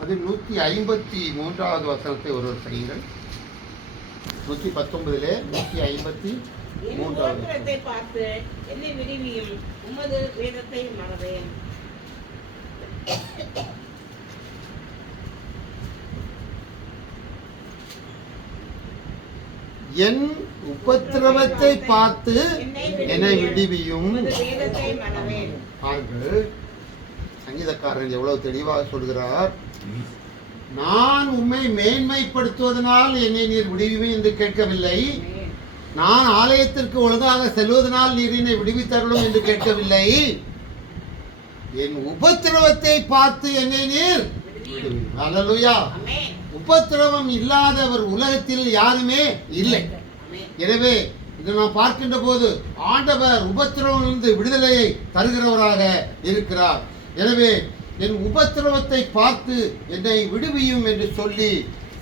அது 153வது வசனத்தை ஒருவர் செய்யுங்கள். 119 153 பார்த்து என்னை விடுவியும், உமது வேதத்தை மறவேன். என் உபத்திரவத்தை பார்த்து என்னை விடுவியும். சங்கீதக்காரன் எவ்வளவு தெளிவாக சொல்கிறார். நான் உம்மை மேன்மைப்படுத்துவதனால் என்னை நீர் விடுவியும் என்று கேட்கவில்லை. நான் ஆலயத்திற்கு ஒழுங்காக செல்வதனால் நீர் என்னை விடுவித்தருளும் என்று கேட்கவில்லை. என் உபத்திரவத்தை பார்த்து என்னை நீர் விடுவியும். அல்லேலூயா. உபத்திரவம் இல்லாதவர் உலகத்தில் யாருமே இல்லை. எனவே இதை நாம் பார்க்கின்ற போது ஆண்டவர் உபத்திரவமிலிருந்து விடுதலையை தருகிறவராக இருக்கிறார். எனவே என் உபத்திரவத்தை பார்த்து என்னை விடுவியும் என்று சொல்லி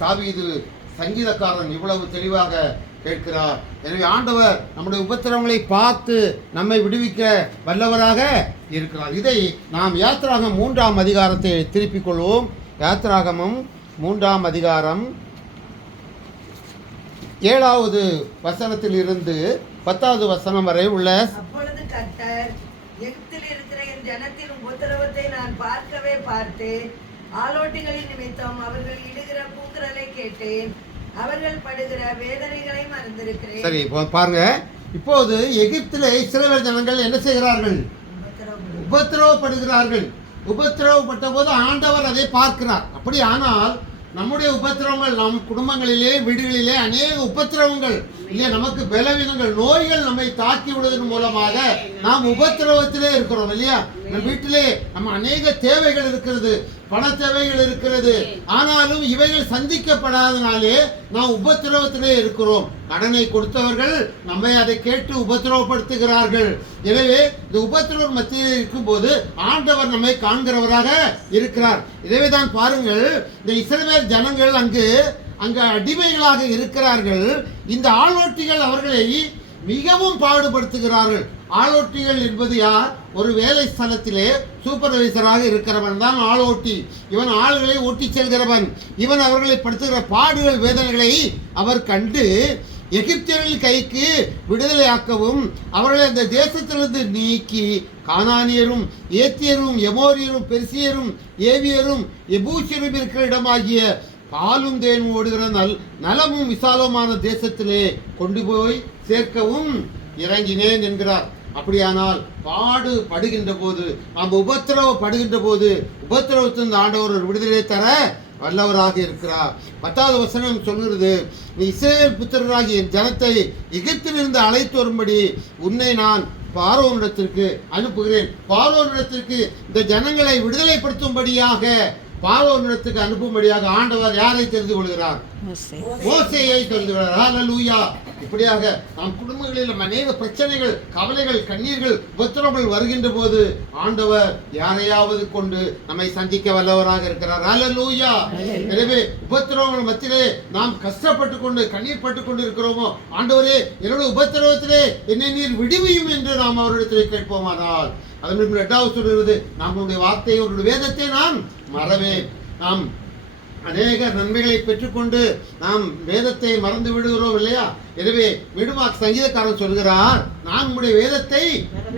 தாவீது சங்கீதக்காரன் இவ்வளவு தெளிவாக கேட்கிறார். எனவே ஆண்டவர் நம்முடைய உபத்திரவங்களை பார்த்து நம்மை விடுவிக்க வல்லவராக இருக்கிறார். இதை நாம் யாத்திராகமம் 3ஆம் அதிகாரத்தை திருப்பிக் கொள்வோம். யாத்திராகமம் 3ஆம் அதிகாரம் 7வது வசனத்தில் இருந்து 10வது வசனம் வரை உள்ள. அப்பொழுது கர்த்தர், எகிப்தில் இருக்கிற என் ஜனத்தின் உபத்திரவத்தை நான் பார்க்கவே பார்த்தேன். ஆலோட்டிகளின் நிமித்தம் அவர்கள் இடுகிற கூக்குரலை கேட்டேன். அவர்கள் படுகிற வேதனைகளை மறந்திருக்கிறேன். சரி, பாருங்க. இப்போது எகிப்திலே இஸ்ரவேல் ஜனங்கள் என்ன செய்கிறார்கள்? உபத்திரவப்படுகிறார்கள். உபத்திரவப்பட்ட போது ஆண்டவர் அதை பார்க்கிறார். அப்படி ஆனால் நம்முடைய உபத்திரவங்கள், நம் குடும்பங்களிலே வீடுகளிலே அநேக உபத்திரவங்கள் இல்லையா, நமக்கு பலவீனங்கள், நோய்கள் நம்மை தாக்கி விடுவதன் மூலமாக நாம் உபத்திரவத்திலே இருக்கிறோம் இல்லையா. நம் வீட்டிலே நம்ம அநேக தேவைகள் இருக்கிறது, பண தேவைகள் இருக்கிறது. ஆனாலும் இவைகள் சந்திக்கப்படாதனாலே நாம் உபத்திரவத்திலே இருக்கிறோம். கடனை கொடுத்தவர்கள் நம்மை அதை கேட்டு உபத்திரவப்படுத்துகிறார்கள். எனவே இந்த உபத்திரவம் மத்தியில் இருக்கும்போது ஆண்டவர் நம்மை காண்கிறவராக இருக்கிறார். எனவே தான் பாருங்கள், இந்த இஸ்ரவேல் ஜனங்கள் அங்கு அடிமைகளாக இருக்கிறார்கள். இந்த ஆளோட்டிகள் அவர்களை மிகவும் பாடுபடுத்துகிறார்கள். ஆளோட்டிகள் என்பது யார்? ஒரு வேலை ஸ்தலத்திலே சூப்பர்வைசராக இருக்கிறவன் தான் ஆளோட்டி. இவன் ஆளுகளை ஓட்டி செல்கிறவன். இவன் அவர்களை படுத்துகிற பாடுகள், வேதனைகளை அவர் கண்டு எகிப்தியர்களின் கைக்கு விடுதலையாக்கவும் அவர்களை அந்த தேசத்திலிருந்து நீக்கி கானானியரும் ஏத்தியரும் எமோரியரும் பெர்சியரும் ஏவியரும் எபூசியரும் இருக்கிற இடமாகிய பாலும் தேனும் ஓடுகிற நலமும் விசாலமான தேசத்திலே கொண்டு போய் சேர்க்கவும் இறங்கினேன் என்கிறார். அப்படியானால் பாடுபடுகின்ற போது, நாம் உபத்திரவப்படுகின்ற போது உபத்திரவத்தின் ஆண்டவர் ஒரு விடுதலை தர வல்லவராக இருக்கிறார். 10வது வசனம் சொல்கிறது, நீ இஸ்ரவேல் புத்திரராகிய என் ஜனத்தை எகிப்திலிருந்து அழைத்து வரும்படி உன்னை நான் பார்வோனிடத்திற்கு அனுப்புகிறேன். பார்வோனிடத்திற்கு இந்த ஜனங்களை விடுதலைப்படுத்தும்படியாக பார்வோனிடத்துக்கு அனுப்பும்படியாக ஆண்டவர் யாரை தெரிந்து கொள்கிறார்? மோசேயை தெரிந்து கொள்கிறார். ஹல்லேலூயா. இப்படியாக நம் குடும்பங்களில் அநேக பிரச்சனைகள், கவலைகள், கண்ணீர்கள், உபத்திரவங்கள் வருகின்ற போது ஆண்டவர் யாரையாவது கொண்டு நம்மை சந்திக்க வல்லவராக இருக்கிறார். ஹல்லேலூயா. எனவே உபத்திரவங்கள் மத்தியிலே நாம் கஷ்டப்பட்டு கொண்டு கண்ணீர் பட்டு கொண்டு இருக்கிறோமோ, ஆண்டவரே என்னுடைய உபத்திரவத்திலே என்னை நீர் விடுவியும் என்று நாம் அவரிடத்திலே கேட்போமானால், அதன் 2வது சொல்கிறது, நம்முடைய வார்த்தையை, அவருடைய வேதத்தை நான் மறவேன். நாம் அநேக நன்மைகளை பெற்றுக்கொண்டு நாம் வேதத்தை மறந்து விடுகிறோம் இல்லையா. எனவே மீண்டும் சங்கீதக்காரன் சொல்கிறார், நான் உங்களுடைய வேதத்தை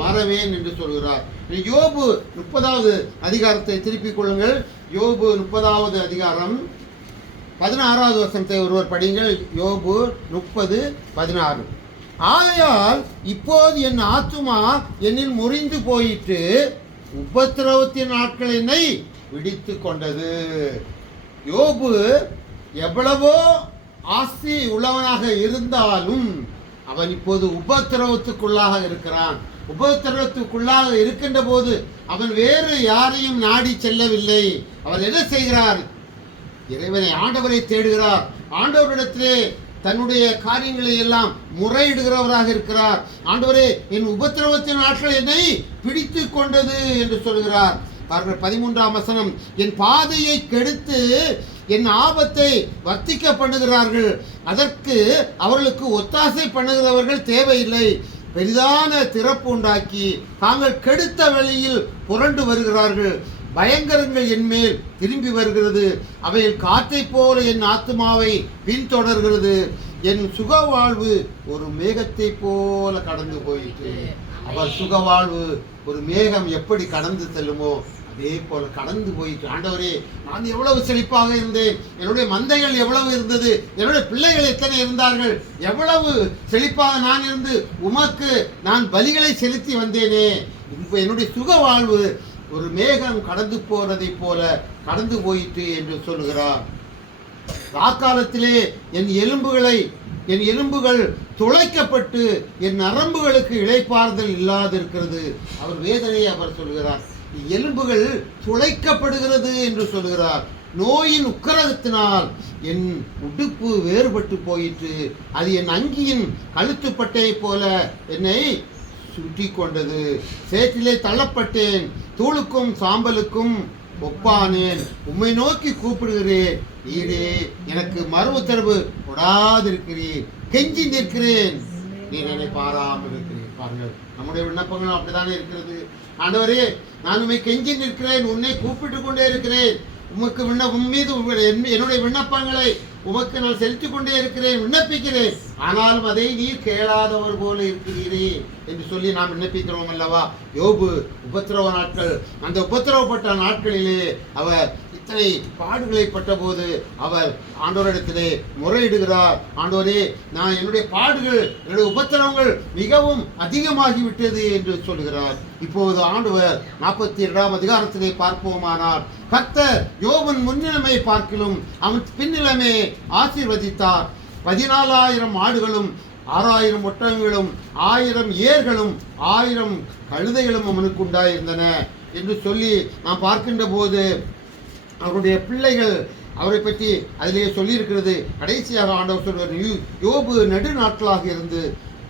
மறவேன் என்று சொல்கிறார். யோபு 30வது அதிகாரத்தை திருப்பிக் கொள்ளுங்கள். யோபு 30வது அதிகாரம் 16வது வசனத்தை ஒருவர் படிங்கள். யோபு 30:16. ஆகையால் இப்போது என் ஆத்துமா என்னில் முறிந்து போயிட்டு, உபத்திரவத்தின் நாட்கள் என்னை விடித்து கொண்டது. யோபு எவ்வளவோ ஆசி உள்ளவனாக இருந்தாலும் அவன் இப்போது உபத்திரவத்துக்குள்ளாக இருக்கிறான். உபத்திரவத்துக்குள்ளாக இருக்கின்ற போது அவன் வேறு யாரையும் நாடி செல்லவில்லை. அவன் என்ன செய்கிறார்? இறைவனை, ஆண்டவரை தேடுகிறார். ஆண்டவரிடத்திலே தன்னுடைய காரியங்களை எல்லாம் முறையிடுகிறவராக இருக்கிறார். ஆண்டவரே, என் உபத்திரவத்தின் நாட்கள் என்னை பிடித்து கொண்டது என்று சொல்கிறார். 13ஆம் வசனம், என் பாதையை கெடுத்து என் ஆபத்தை வர்த்திக்க பண்ணுகிறார்கள். அதற்கு அவர்களுக்கு ஒத்தாசை பண்ணுகிறவர்கள் தேவையில்லை. பெரிதான திறப்பு உண்டாக்கி தாங்கள் கெடுத்த வழியில் புரண்டு வருகிறார்கள். பயங்கரங்கள் என் மேல் திரும்பி வருகிறது. அவைகள் காற்றைப் போல என் ஆத்துமாவை பின்தொடர்கிறது. என் சுகவாழ்வு ஒரு மேகத்தை போல கடந்து போயிற்று. அவர் சுகவாழ்வு ஒரு மேகம் எப்படி கடந்து செல்லுமோ அதே போல கடந்து போயிட்டு, ஆண்டவரே நான் எவ்வளவு செழிப்பாக இருந்தேன், என்னுடைய மந்தைகள் எவ்வளவு இருந்தது, என்னுடைய பிள்ளைகள் எத்தனை இருந்தார்கள், எவ்வளவு செழிப்பாக நான் இருந்து உமக்கு நான் பலிகளை செலுத்தி வந்தேனே, இப்போ என்னுடைய சுக வாழ்வு ஒரு மேகம் கடந்து போறதை போல கடந்து போயிட்டு என்று சொல்லுகிறார். ராக்காலத்திலே என் எலும்புகள் துளைக்கப்பட்டு என் நரம்புகளுக்கு இளைப்பாறுதல் இல்லாதிருக்கிறது. அவர் வேதனையை அவர் சொல்கிறார். எலும்புகள் துளைக்கப்படுகிறது என்று சொல்கிறார். நோயின் உக்கிரகத்தினால் என் உடுப்பு வேறுபட்டு போயிற்று. அது என் அங்கியின் கழுத்துப்பட்டை போல என்னை சுற்றி கொண்டது. சேற்றிலே தள்ளப்பட்டேன், தூளுக்கும் சாம்பலுக்கும் ஒப்பானேன். உம்மை நோக்கி கூப்பிடுகிறேன், நீரே எனக்கு மறு உத்தரவு கொடாதிருக்கிறீர். கெஞ்சி நிற்கிறேன், நீர் என்னை பாராமல் இருக்கிறீர். பாருங்கள், நம்முடைய விண்ணப்பங்களும் அப்படித்தானே இருக்கிறது. ஆண்டவரே, நான் உண்மை கெஞ்சி நிற்கிறேன், உன்னை கூப்பிட்டு கொண்டே இருக்கிறேன். உமக்கு உன் மீது என்னுடைய விண்ணப்பங்களை உமக்கு நான் செலுத்திக் கொண்டே இருக்கிறேன், விண்ணப்பிக்கிறேன். ஆனாலும் அதை நீர் கேளாதவர் போல இருக்கிறீரே என்று சொல்லி நாம் விண்ணப்பிக்கிறோம் அல்லவா? யோபு உபத்திரவ நாட்கள், அந்த உபத்திரவப்பட்ட நாட்களிலே அவர் இத்தனை பாடுகளை பட்ட போது அவர் ஆண்டவரிடத்திலே முறையிடுகிறார். ஆண்டவரே, நான் என்னுடைய பாடுகள், என்னுடைய உபத்திரவங்கள் மிகவும் அதிகமாகிவிட்டது என்று சொல்கிறார். இப்போது ஆண்டவர் 42ஆம் அதிகாரத்திலே பார்ப்போமானால், கர்த்தர் யோபன் முன்னிலைமை பார்க்கிலும் அவன் பின்னிலைமை ஆசீர்வதித்தார். 14,000 ஆடுகளும் 6,000 ஒட்டகங்களும் 1000 ஏர்களும் 1000 கழுதைகளும் அவனுக்கு உண்டாயிருந்தன என்று சொல்லி நாம் பார்க்கின்ற போது அவருடைய பிள்ளைகள் அவரை பற்றி அதிலேயே சொல்லியிருக்கிறது. கடைசியாக ஆண்டவர் சொல்வார், யோபு நெடு நாட்களாக இருந்து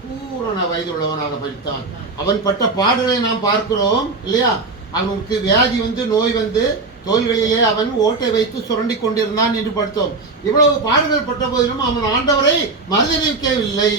பூரண வயது உள்ளவனாக மரித்தான். அவன் பட்ட பாடுகளை நாம் பார்க்கிறோம் இல்லையா? அவனுக்கு வியாதி நோய் தோள்களிலே அவன் ஓட்டை வைத்து சுரண்டி கொண்டிருந்தான் என்று பார்த்தோம். இவ்வளவு பாடுகள் பட்ட போதிலும் அவன் ஆண்டவரை மறுதலிக்கவில்லை.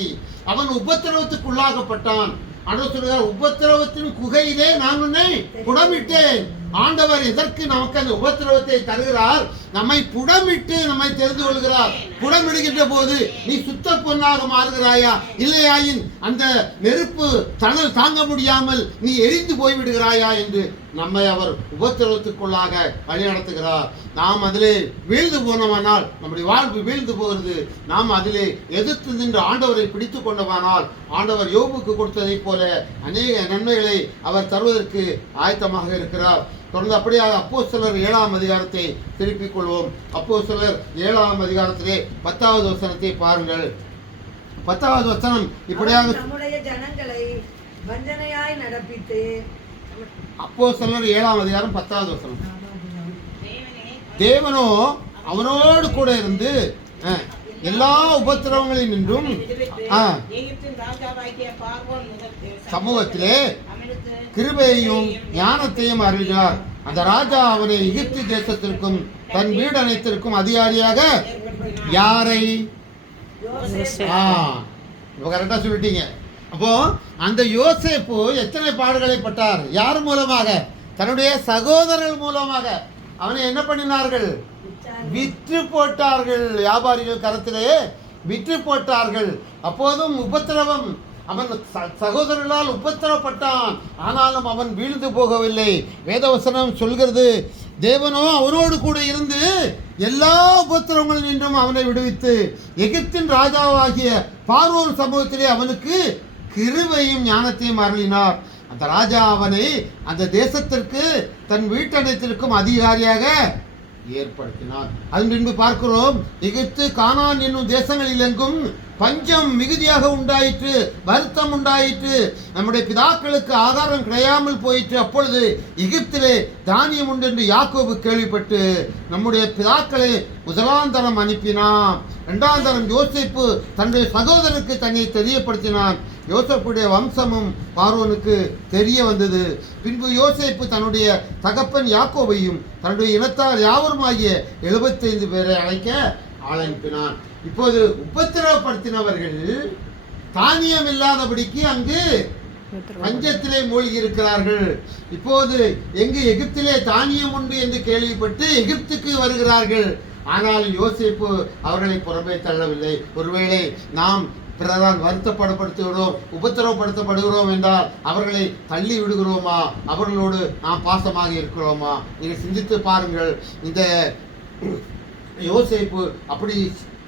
அவன் உபத்திரவத்துக்குள்ளாகப்பட்டான். ஆண்டவர் சொல்கிறார், உபத்திரவத்தின் குகையிலே நான் உன்னை புடமிட்டேன். ஆண்டவர் எதற்கு நமக்கு அந்த உபத்திரவத்தை தருகிறார்? நம்மை புடமிட்டு நம்மை தெரிந்து கொள்கிறார். புடமிடுகின்ற போது நீ சுத்த பொன்னாக மாறுகிறாயா, இல்லையாயின் அந்த நெருப்பு தணல் தாங்க முடியாமல் நீ எரிந்து போய்விடுகிறாயா என்று நம்மை அவர் உபத்திரவத்துக்குள்ளாக வழிநடத்துகிறார். நாம் அதிலே வீழ்ந்து போனோமானால் நம்முடைய வாழ்வு வீழ்ந்து போகிறது. நாம் அதிலே எதிர்த்து நின்று ஆண்டவரை பிடித்து கொண்டோமானால் ஆண்டவர் யோபுக்கு கொடுத்ததை போல அநேக நன்மைகளை அவர் தருவதற்கு ஆயத்தமாக இருக்கிறார். தொடர்ந்து அப்படியாக அப்போஸ்தலர் 7ஆம் அதிகாரத்தை திருப்பிக் கொள்வோம். அப்போஸ்தலர் 7ஆம் அதிகாரத்திலே 10வது வசனத்தை பாருங்கள். 10வது வசனம் இப்படியாக, நம்முடைய ஜனங்களை வஞ்சனையாய் நடப்பித்து. அப்போஸ்தலர் 7ஆம் அதிகாரம் 10வது வசனம். தேவனோ அவனோடு கூட இருந்து எல்லா உபத்திரவங்களில் நின்றும் சமூகத்திலே கிருபையையும் ஞானத்தையும் அறிவித்தார். அந்த ராஜா அவனை எகிப்து தேசத்திற்கும் தன் வீடு அனைத்திற்கும் அதிகாரியாக யாரை? கரெக்டா சொல்லிட்டீங்க. அப்போ அந்த யோசேப்பு எத்தனை பாடுகளை பட்டார்? யார் மூலமாக? தன்னுடைய சகோதரர்கள் மூலமாக. அவனை என்ன பண்ணினார்கள்? விற்று போட்டார்கள். வியாபாரிகள் கரத்திலே விற்று போட்டார்கள். அப்போதும் உபத்திரவம், அவன் சகோதரர்களால் உபத்திரப்பட்டான். ஆனாலும் அவன் வீழ்ந்து போகவில்லை. வேதவசனம் சொல்கிறது, தேவனோ அவனோடு கூட இருந்து எல்லா உபத்திரவங்களில் நின்றும் அவனை விடுவித்து எகிப்தின் ராஜாவாகிய பார்வோன் சமூகத்திலே அவனுக்கு கிருபையும் ஞானத்தையும் அருளினார். அந்த ராஜா அவனை அந்த தேசத்திற்கு தன் வீட்டனைத்திற்கும் அதிகாரியாக ஏற்படுத்தினார். அதன் பின்பு பார்க்கிறோம், எகிப்து கானான் என்னும் தேசங்களில் எங்கும் பஞ்சம் மிகுதியாக உண்டாயிற்று, வருத்தம் உண்டாயிற்று. நம்முடைய பிதாக்களுக்கு ஆகாரம் கிடையாமல் போயிற்று. அப்பொழுது எகிப்திலே தானியம் உண்டு என்று யாக்கோபு கேள்விப்பட்டு நம்முடைய பிதாக்களை முதலாந்தரம் அனுப்பினான். 2ஆம் தரம் யோசேப்பு தன்னுடைய சகோதரருக்கு தன்னை தெரியப்படுத்தினான். யோசேப்புடைய வம்சமும் பார்வோனுக்கு தெரிய வந்தது. பின்பு யோசேப்பு தன்னுடைய தகப்பன் யாக்கோபையும் தன்னுடைய இனத்தார் யாவருமாகிய 75 பேரை அழைக்க அனுப்பினான். இப்போது உபத்திரவப்படுத்தினவர்கள் தானியம் இல்லாதபடிக்கு அங்கு பஞ்சத்திலே மூழ்கி இருக்கிறார்கள். இப்போது எங்கு எகிப்திலே தானியம் உண்டு என்று கேள்விப்பட்டு எகிப்துக்கு வருகிறார்கள். ஆனால் யோசேப்பு அவர்களை புறம்பே தள்ளவில்லை. ஒருவேளை நாம் பிறரால் வருத்தப்படுத்துகிறோம், உபத்திரவப்படுத்தப்படுகிறோம் என்றால் அவர்களை தள்ளி விடுகிறோமா? அவர்களோடு நாம் பாசமாக இருக்கிறோமா? நீங்கள் சிந்தித்து பாருங்கள். இந்த யோசேப்பு அப்படி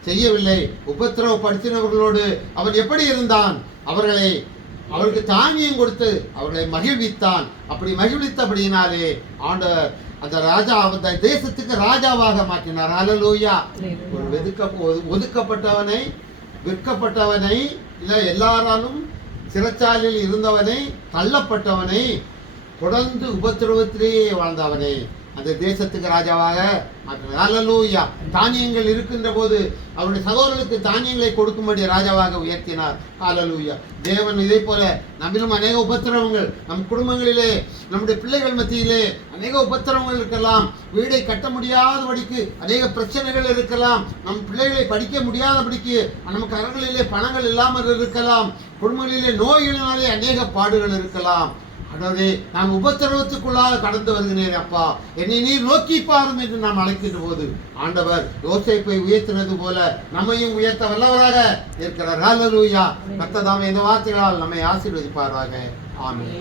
செய்யவில்லை. உபத்திரவப்படுத்தினவர்களோடு அவன் எப்படி இருந்தான்? அவர்களுக்கு தானியம் கொடுத்து அவர்களை மகிழ்வித்தான். அப்படி மகிழ்வித்தபடியினாலே ஆண்டவர் அந்த ராஜா அந்த தேசத்துக்கு ராஜாவாக மாற்றினார். அல்லேலூயா. ஒரு ஒதுக்கப்பட்டவனை, விற்கப்பட்டவனை, இல்லை எல்லாராலும் சிறைச்சாலையில் இருந்தவனை, தள்ளப்பட்டவனை, தொடர்ந்து உபத்திரவத்திலேயே வாழ்ந்தவனை அந்த தேசத்துக்கு ராஜாவாக மாற்றினார். அல்லேலூயா. தானியங்கள் இருக்கின்ற போது அவருடைய சகோதரர்களுக்கு தானியங்களை கொடுக்கும்படி ராஜாவாக உயர்த்தினார். அல்லேலூயா. தேவன் இதே போல நம்மிலும் அநேக உபத்திரவங்கள், நம் குடும்பங்களிலே, நம்முடைய பிள்ளைகள் மத்தியிலே அநேக உபத்திரவங்கள் இருக்கலாம். வீடை கட்ட முடியாதபடிக்கு அநேக பிரச்சனைகள் இருக்கலாம். நம் பிள்ளைகளை படிக்க முடியாதபடிக்கு நமக்கு அரங்களிலே பணங்கள் இல்லாமல் இருக்கலாம். குடும்பங்களிலே நோய்களினாலே அநேக பாடுகள் இருக்கலாம். அதாவது நான் உபத்திரவத்துக்குள்ளாக கடந்து வருகிறேன் அப்பா, என்னை நீர் நோக்கி பாரும் என்று நாம் அழைக்கின்ற போது ஆண்டவர் யோசேப்பை உயர்த்தினது போல நம்மையும் உயர்த்த வல்லவராக இருக்கிறார். ஹல்லேலூயா. கர்த்தர் தாமே இந்த வார்த்தைகளால் நம்மை ஆசீர்வதிப்பாராக. ஆமென்.